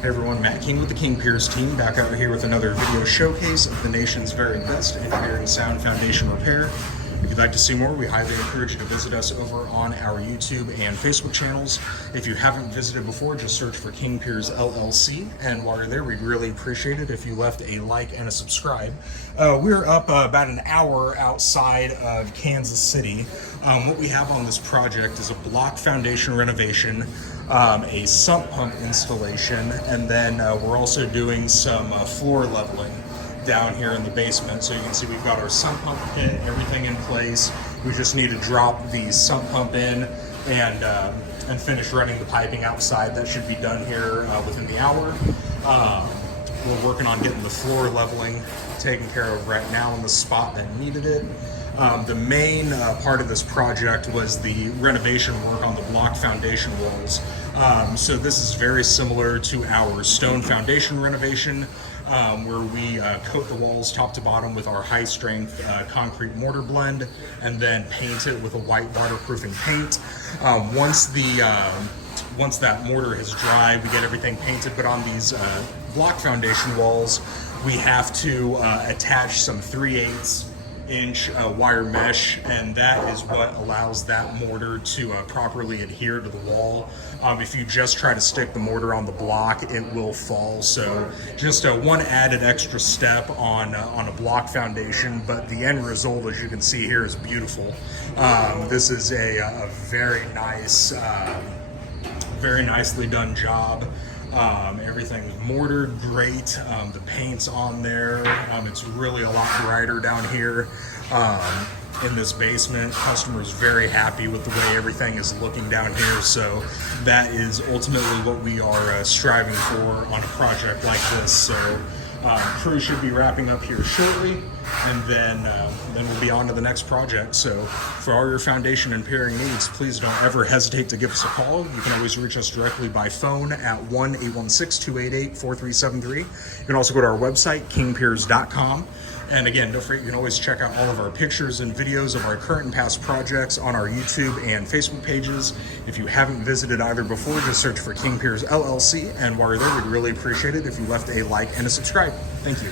Hey everyone, Matt King with the King Piers team, back out here with another video showcase of the nation's very best engineering sound foundation repair. If you'd like to see more, we highly encourage you to visit us over on our YouTube and Facebook channels. If you haven't visited before, just search for King Piers LLC, and while you're there, we'd really appreciate it if you left a like and a subscribe. We're up about an hour outside of Kansas City. What we have on this project is a block foundation renovation, a sump pump installation, and then we're also doing some floor leveling down here in the basement. So you can see we've got our sump pump pit, everything in place. We just need to drop the sump pump in and finish running the piping outside. That should be done here within the hour. We're working on getting the floor leveling taken care of right now in the spot that needed it. The main part of this project was the renovation work on the block foundation walls. So this is very similar to our stone foundation renovation, where we coat the walls top to bottom with our high strength concrete mortar blend and then paint it with a white waterproofing paint. Once that mortar is dry, we get everything painted, but on these block foundation walls, we have to attach some 3/8 inch wire mesh, and that is what allows that mortar to properly adhere to the wall. If you just try to stick the mortar on the block, it will fall. So just one added extra step on a block foundation, but the end result, as you can see here, is beautiful. This is a very nice, very nicely done job. Everything's mortared great. The paint's on there. It's really a lot brighter down here in this basement. Customers very happy with the way everything is looking down here. So that is ultimately what we are striving for on a project like this. So crew should be wrapping up here shortly, and then we'll be on to the next project. So for all your foundation and piering needs, please don't ever hesitate to give us a call. You can always reach us directly by phone at 1-816-288-4373. You can also go to our website, kingpiers.com. And again, don't forget, you can always check out all of our pictures and videos of our current and past projects on our YouTube and Facebook pages. If you haven't visited either before, just search for King Piers LLC. And while you're there, we'd really appreciate it if you left a like and a subscribe. Thank you.